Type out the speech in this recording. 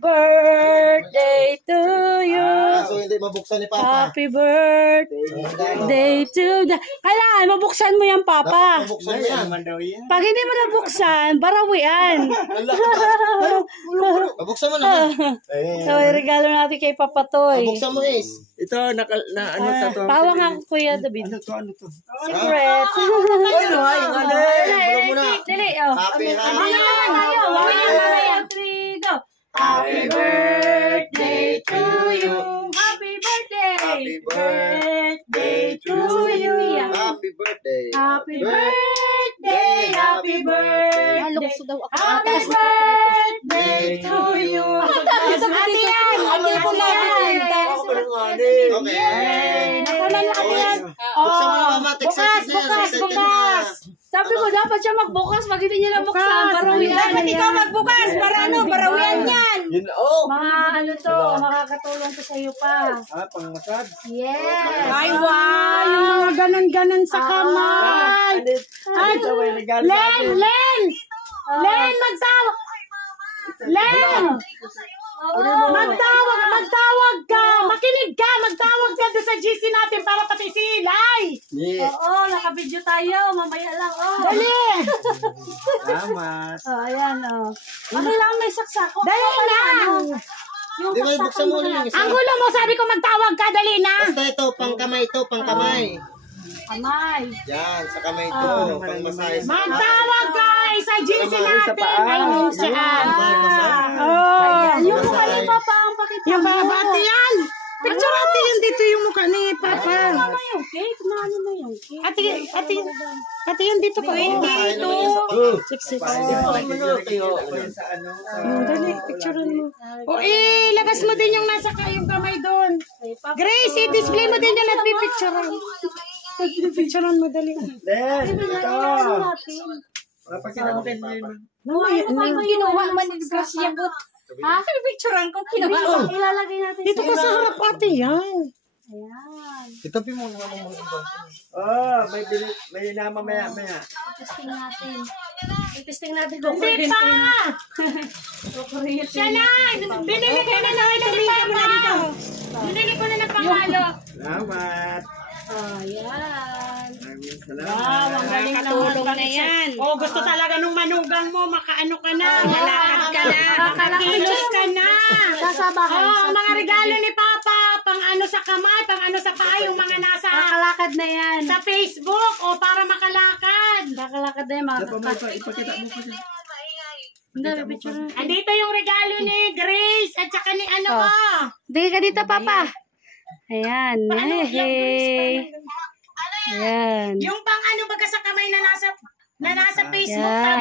birthday to you. So hindi mabuksan ni Papa. Happy birthday to you. Kailangan mabuksan mo yan, Papa. Mabuksan mo yan. Pag hindi mo nabuksan, barawian. Mabuksan mo naman. So, regalo natin kay Papa Toy. Mabuksan mo, Ace. Ito, ano to? Tawa nga, Kuya David. Ano to? Secret. Dili, oh. Happy Happy birthday to you. Happy birthday. Happy birthday to you. Happy birthday. Happy birthday. Happy birthday. Happy birthday to you. Ate yan. Ate ko lang. Okay. Nakunan na kami yan. Buksan mo, Mama. Bukas. Sabi ko, dapat siya magbukas. Pag hindi niya nabuksan, barawian. Dapat ikaw magbukas para ano, barawian yan. Yun, oh! Ano to, makakatulong to sa'yo pa. Pang-masad? Yes. Ay, wow. Yung mga ganon-ganon sa kamay. Ay, Len, magtawag. Len! Magtawag ka. Makinig ka. Magtawag ka doon sa GC natin para pati si Eli. Oo, nakabidyo tayo. Mamaya lang, Dali. Salamat. Ayan, Okay lang, may saksako. Dali na. Yung Di ba, buksan mo na yung isa. Ang gulo mo, sabi ko magtawag ka. Dali na. Basta ito, pangkamay ito, pangkamay. kamay. Yan, sa kamay ito, pangmasahe. Magtawag ka sa GC natin. Ay, saan? Yung mukha ni Papa ang pakita mo. Yung babati yan. Picture ate yan dito yung mukha ni Papa. Ano yung cake? Ano na yung cake? Ate yan dito ko. Pangmasahe naman yan sa Dali, picturean mo. O ilabas mo din yung nasa kayong kamay doon. Grace, i-display mo din yung nagpipicturean. Picturean mo, dali. Len, ito! natin. Napakita mo kayo yun. Ano ginawa man ni Gracia But? Ha? Picturean ko kinuha. Ilalagay natin Dito ka sa harap ate yan. Ayan. Itabi mo naman mo. Oh, may nama maya. Testing natin. I-testing natin kung Hindi pa! Siya na! Binili ko na naman ng Papa. Binili ko na ng pangalo. Salamat. Ayan. Maraming Wow, ang salamat. galing naman. na yan. Oh, gusto talaga nung manugang mo, makaano ka na, malakad ka na, makakilos ka na. Sasabahan. Oh, ang mga regalo ni Papa, pang ano sa kamay, pang ano sa paa, yung mga nasa Kakalakad na yan. sa Facebook, o para makalakad. Kakalakad na yan mga Ipakita mo kasi. Hindi, picture na. Andito yung regalo ni Grace, at saka ni ano ko. Dili ka dito, Papa. Ayan. Hey. Ayan. Yung pang ano baga sa kamay na nasa Facebook. Yan.